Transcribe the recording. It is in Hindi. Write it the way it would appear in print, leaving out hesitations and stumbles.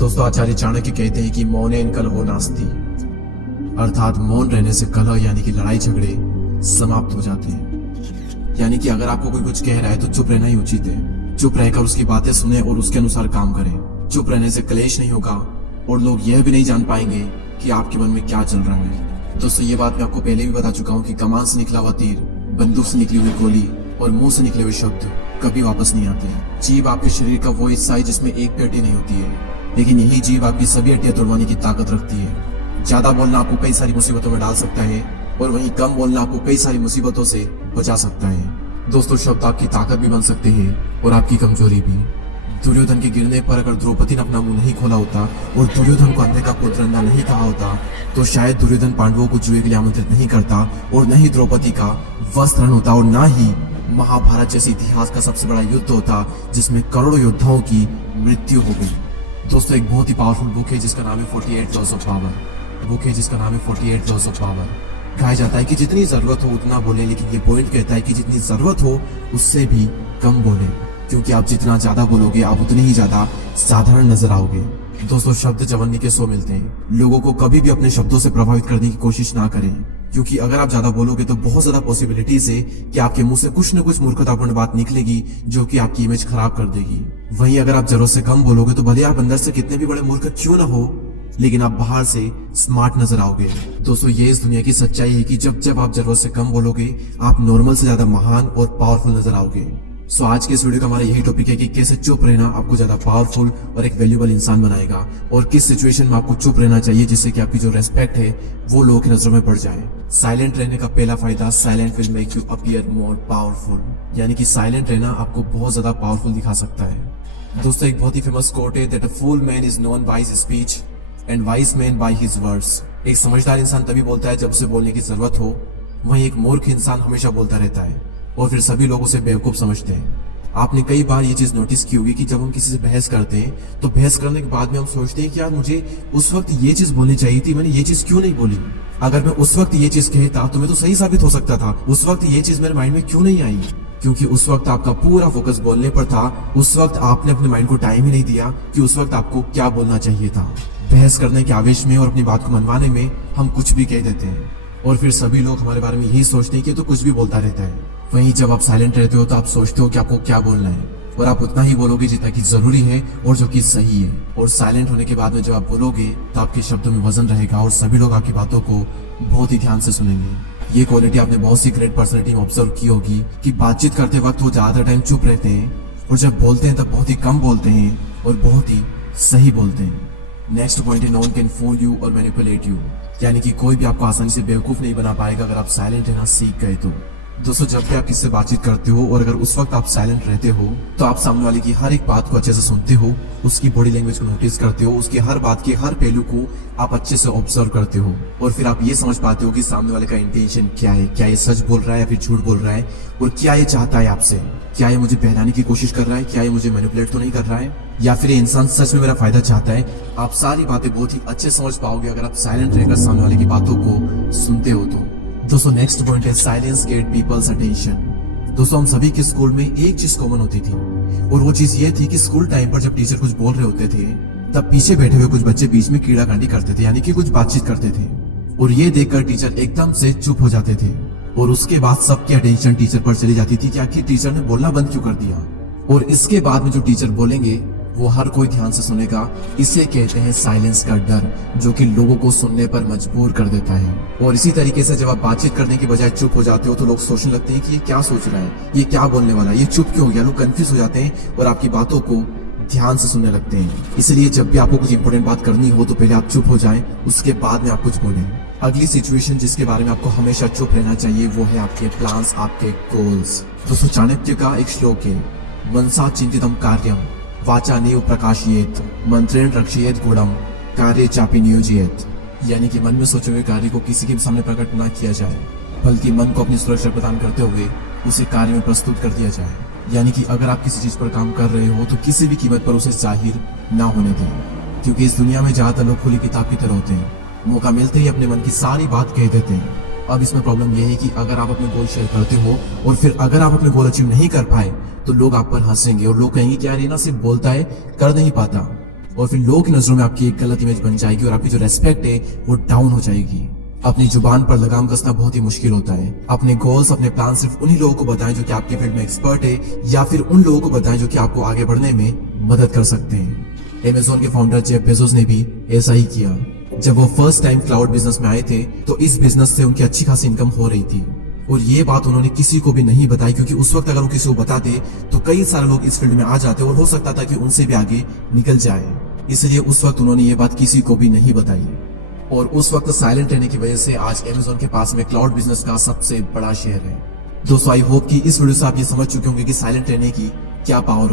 दोस्तों, आचार्य चाणक्य कहते हैं कि मौनेन कलहो नास्ति, अर्थात मौन रहने से कलह यानी कि लड़ाई झगड़े समाप्त हो जाते हैं। यानी कि अगर आपको कोई कुछ कह रहा है तो चुप रहना ही उचित है। चुप रहकर उसकी बातें सुने और उसके अनुसार काम करें। चुप रहने से क्लेश नहीं होगा और लोग यह भी नहीं जान पाएंगे कि आपके मन में क्या चल रहा है। दोस्तों, ये बात मैं आपको पहले भी बता चुका हूँ कि कमान से निकला हुआ तीर, बंदूक से निकली हुई गोली और मुंह से निकले हुए शब्द कभी वापस नहीं आते। जीभ आपके शरीर का वो हिस्सा है जिसमें एक भी हड्डी नहीं होती है, लेकिन यही जीभ आपकी सभी हड्डियां तोड़वाने की ताकत रखती है। ज्यादा बोलना आपको कई सारी मुसीबतों में डाल सकता है और वहीं कम बोलना आपको कई सारी मुसीबतों से बचा सकता है। दोस्तों, शब्द आपकी ताकत भी बन सकते हैं और आपकी कमजोरी भी। दुर्योधन के गिरने पर अगर द्रौपदी ने अपना मुंह नहीं खोला होता और दुर्योधन को अंधे का पुत्र अंधा नहीं कहा होता तो शायद दुर्योधन पांडवों को जुए के लिए आमंत्रित नहीं करता और न ही द्रौपदी का वस्त्र हरण होता और न ही महाभारत जैसे इतिहास का सबसे बड़ा युद्ध होता जिसमें करोड़ों योद्धाओं की मृत्यु हो गई। दोस्तों, एक बहुत ही पावरफुल बुक है जिसका नाम है 48 लॉज ऑफ पावर। कहा जाता है कि जितनी जरूरत हो उतना बोले, लेकिन ये पॉइंट कहता है कि जितनी जरूरत हो उससे भी कम बोले, क्योंकि आप जितना ज्यादा बोलोगे आप उतनी ही ज्यादा साधारण नजर आओगे। दोस्तों, शब्द जवन्नी के 100 मिलते हैं। लोगों को कभी भी अपने शब्दों से प्रभावित करने की कोशिश ना करें, क्योंकि अगर आप ज्यादा बोलोगे तो बहुत ज्यादा पॉसिबिलिटीज है कि आपके मुंह से कुछ न कुछ मूर्खतापूर्ण बात निकलेगी जो कि आपकी इमेज खराब कर देगी। वहीं अगर आप जरूरत से कम बोलोगे तो भले आप अंदर से कितने भी बड़े मूर्ख क्यों ना हो, लेकिन आप बाहर से स्मार्ट नजर आओगे। दोस्तों, ये इस दुनिया की सच्चाई है कि जब जब आप जरूरत से कम बोलोगे आप नॉर्मल से ज्यादा महान और पावरफुल नजर आओगे। सो आज के इस वीडियो का हमारा यही टॉपिक है कि कैसे चुप रहना आपको ज्यादा पावरफुल और एक वैल्यूएबल इंसान बनाएगा और किस सिचुएशन में आपको चुप रहना चाहिए जिससे कि आपकी जो रेस्पेक्ट है वो लोगों की नजरों में पड़ जाए। साइलेंट रहने का पहला फायदा, silent will make you appear more powerful. यानी कि साइलेंट रहना आपको बहुत ज्यादा पावरफुल दिखा सकता है। दोस्तों, एक बहुत ही फेमस कोट है that a fool man is known by his speech and wise man by his words. एक समझदार इंसान तभी बोलता है जब उसे बोलने की जरूरत हो, वहीं एक मूर्ख इंसान हमेशा बोलता रहता है और फिर सभी लोग उसे बेवकूफ समझते हैं। आपने कई बार ये चीज नोटिस की होगी कि जब हम किसी से बहस करते हैं तो बहस करने के बाद में हम सोचते हैं कि यार मुझे उस वक्त ये चीज बोलनी चाहिए थी, मैंने ये चीज क्यों नहीं बोली। अगर मैं उस वक्त ये चीज कहता तो मैं तो सही साबित हो सकता था। उस वक्त ये चीज मेरे माइंड में क्यों नहीं आई, क्योंकि उस वक्त आपका पूरा फोकस बोलने पर था। उस वक्त आपने अपने माइंड को टाइम ही नहीं दिया कि उस वक्त आपको क्या बोलना चाहिए था। बहस करने के आवेश में और अपनी बात को मनवाने में हम कुछ भी कह देते हैं और फिर सभी लोग हमारे बारे में यही सोचते हैं कि तो कुछ भी बोलता रहता है। वहीं जब आप साइलेंट रहते हो तो आप सोचते हो कि आपको क्या बोलना है और आप उतना ही बोलोगे जितना कि जरूरी है और जो कि सही है। और साइलेंट होने के बाद में जब आप बोलोगे तो आपके शब्दों में वजन रहेगा और सभी लोग आपकी बातों को बहुत ही ध्यान से सुनेंगे। ये क्वालिटी आपने बहुत सी ग्रेट पर्सनैलिटी में ऑब्जर्व की होगी कि बातचीत करते वक्त वो ज्यादा टाइम चुप रहते हैं और जब बोलते हैं तब बहुत ही कम बोलते हैं और बहुत ही सही बोलते हैं। नेक्स्ट पॉइंट है, no one can fool you और मैनिपुलेट यू। यानी कि कोई भी आपको आसानी से बेवकूफ नहीं बना पाएगा अगर आप साइलेंट रहना सीख गए तो। दोस्तों, जब भी आप किससे बातचीत करते हो और अगर उस वक्त आप साइलेंट रहते हो तो आप सामने वाले की हर एक बात को अच्छे से सुनते हो, उसकी बॉडी लैंग्वेज को नोटिस करते हो, उसकी हर बात के हर पहलू को आप अच्छे से ऑब्जर्व करते हो और फिर आप ये समझ पाते हो कि सामने वाले का इंटेंशन क्या है। क्या ये सच बोल रहा है या फिर झूठ बोल रहा है और क्या ये चाहता है आपसे। क्या ये मुझे बहलाने की कोशिश कर रहा है, क्या ये मुझे मैनिपुलेट तो नहीं कर रहा है, या फिर ये इंसान सच में मेरा फायदा चाहता है। आप सारी बातें बहुत ही अच्छे समझ पाओगे अगर आप साइलेंट रहकर सामने वाले की बातों को सुनते हो तो। दोस्तों, नेक्स्ट पॉइंट है, साइलेंस गेट पीपल्स अटेंशन। दोस्तों, हम सभी के स्कूल में एक चीज कॉमन होती थी और वो चीज ये थी कि स्कूल टाइम पर जब टीचर कुछ बोल रहे होते थे तब पीछे बैठे हुए कुछ बच्चे बीच में कीड़ाकांडी करते थे, यानी कि कुछ बातचीत करते थे और ये देखकर टीचर एकदम से चुप हो जाते थे और उसके बाद सबकी अटेंशन टीचर पर चली जाती थी कि आखिर टीचर ने बोलना बंद क्यों कर दिया। और इसके बाद में जो टीचर बोलेंगे वो हर कोई ध्यान से सुनेगा। इसे कहते हैं साइलेंस का डर, जो कि लोगों को सुनने पर मजबूर कर देता है। और इसी तरीके से जब आप बातचीत करने की बजाय चुप हो जाते हो तो लोग सोचने लगते हैं कि ये क्या सोच रहा है, ये क्या बोलने वाला है, ये चुप क्यों हो गया। लोग कंफ्यूज हो जाते हैं और आपकी बातों को ध्यान से सुनने लगते हैं। इसलिए जब भी आपको कुछ इंपॉर्टेंट बात करनी हो तो पहले आप चुप हो जाएं, उसके बाद में आप कुछ बोलें। अगली सिचुएशन जिसके बारे में आपको हमेशा चुप रहना चाहिए वो है आपके प्लान्स, आपके गोल्स। दोस्तों, चाणक्य का एक श्लोक है, मनसा चिंतितम कार्यम वाचा नीव प्रकाशयेत मंत्रेण रक्षयेत गुणम कार्य चापी नियोजयेत। यानी कि मन में सोचे हुए कार्य को किसी के सामने प्रकट न किया जाए, बल्कि मन को अपनी सुरक्षा प्रदान करते हुए उसे कार्य में प्रस्तुत कर दिया जाए। यानी कि अगर आप किसी चीज पर काम कर रहे हो तो किसी भी कीमत पर उसे जाहिर ना होने दें, क्योंकि इस दुनिया में ज्यादातर लोग खुली किताब की तरह होते हैं। मौका मिलते ही अपने मन की सारी बात कह देते हैं। अब इसमें प्रॉब्लम यह है कि अगर आप अपने गोल शेयर करते हो और फिर अगर आप अपने गोल अचीव नहीं कर पाए तो लोग आप पर हंसेंगे और लोग कहेंगे कि यार ये ना सिर्फ बोलता है, कर नहीं पाता। और फिर लोगों की नजरों में आपकी एक गलत इमेज बन जाएगी और आपकी जो रेस्पेक्ट है वो डाउन हो जाएगी। अपनी जुबान पर लगाम कसना बहुत ही मुश्किल होता है। अपने गोल्स, अपने प्लान सिर्फ उन्हीं लोगों को बताएं जो कि आपकी फील्ड में एक्सपर्ट है, या फिर उन लोगों को बताएं जो कि आपको आगे बढ़ने में मदद कर सकते हैं। अमेज़न के फाउंडर जेफ बेजोस ने भी ऐसा ही किया। जब वो फर्स्ट टाइम क्लाउड बिजनेस में आए थे तो इस बिजनेस से उनकी अच्छी खासी इनकम हो रही थी और ये बात उन्होंने किसी को भी नहीं बताई, क्योंकि उस वक्त अगर वो किसी को बताते तो कई सारे लोग इस फील्ड में आ जाते और हो सकता था कि उनसे भी आगे निकल जाए। इसलिए उस वक्त उन्होंने ये बात किसी को भी नहीं बताई और उस वक्त साइलेंट रहने की वजह से आज अमेज़न के पास में क्लाउड बिजनेस का सबसे बड़ा शेयर है। दोस्तों, आई होप कि इस वीडियो से आप ये समझ चुके होंगे कि साइलेंट रहने की क्या पावर